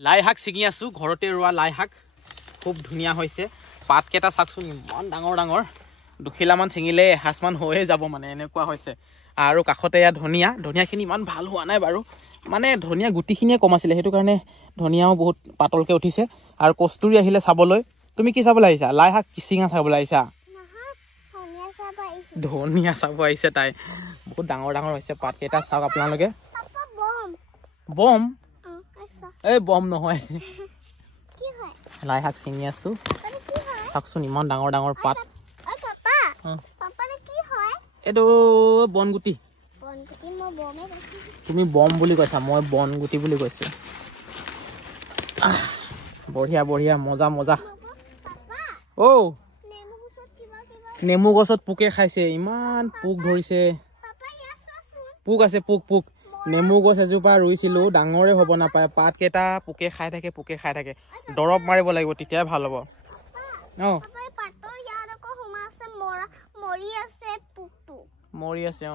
লাই শাক ছিঙি আছো ঘৰতে ৰোৱা লাই শাক খুব ধুনীয়া হৈছে পাত কেটা চাকচোন ইমান ডাঙৰ ডাঙৰ দুখিলামান ছিঙিলে এসাঁজমান হৈয়ে যাব মানে এনেকুৱা হৈছে আৰু কাষতে ইয়া ধনিয়াখিনি ইমান ভাল হোৱা নাই বাৰু মানে ধনিয়া গুটিখিনিয়ে কম আছিলে সেইটো কাৰণে ধনিয়াও বহুত পাতলকে উঠিছে আৰু কস্তুৰি আহিলে চাবলৈ তুমি কি চাবলৈ আহিছা লাই শাক ছিঙা চাবলৈ আহিছা ধনিয়া চাব আহিছে তাই বহুত ডাঙৰ ডাঙৰ হৈছে পাত কেটা চাওক আপোনালোকে বম এই বম নহয় লাই শাক ছিঙি আছো চাওকচোন ইমান ডাঙৰ ডাঙৰ পাত এইটো বনগুটি তুমি বম বুলি কৈছা মই বনগুটি বুলি কৈছো বঢ়িয়া বঢ়িয়া মজা মজা ও নেমু গছত পোকে খাইছে ইমান পোক ধৰিছে পোক আছে পোক নেমু গছ এজোপা ৰুইছিলো ডাঙৰে হ'ব নাপায় পাত কেটা পোকে খাই থাকে দৰব মাৰিব লাগিব তেতিয়াই ভাল হ'ব মৰি আছে